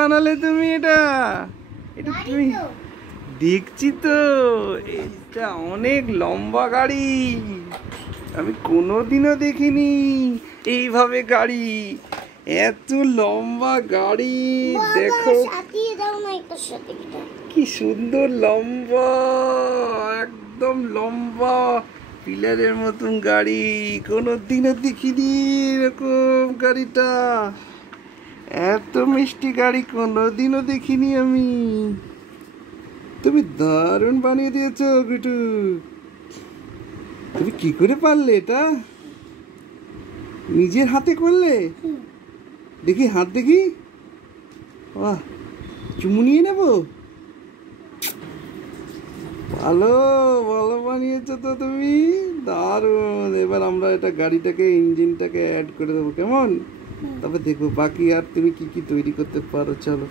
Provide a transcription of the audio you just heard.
বানালে তুমি এটা? এটা তুমি দেখছি তো, এটা অনেক লম্বা গাড়ি। আমি কোনোদিনও দেখিনি এইভাবে গাড়ি, এত লম্বা গাড়ি। দেখো কি সুন্দর লম্বা, একদম লম্বা পিলারের মতন গাড়ি। কোনোদিনও দেখিনি এরকম গাড়িটা, এত মিষ্টি গাড়ি কোনোদিনও দেখিনি আমি। তুমি দারুণ বানিয়ে দিয়েছো গুটু। তুমি কি করে পারলে এটা? নিজের হাতে করলে? দেখি হাত দেখি। বাহ, চুমু নিয়ে নেবো। ভালো ভালো বানিয়েছো তো তুমি, দারুণ। এবার আমরা এটা গাড়িটাকে, ইঞ্জিনটাকে অ্যাড করে দেবো, কেমন? তবে দেখবো বাকি আর তুমি কি কি তৈরি করতে পারো। চলো।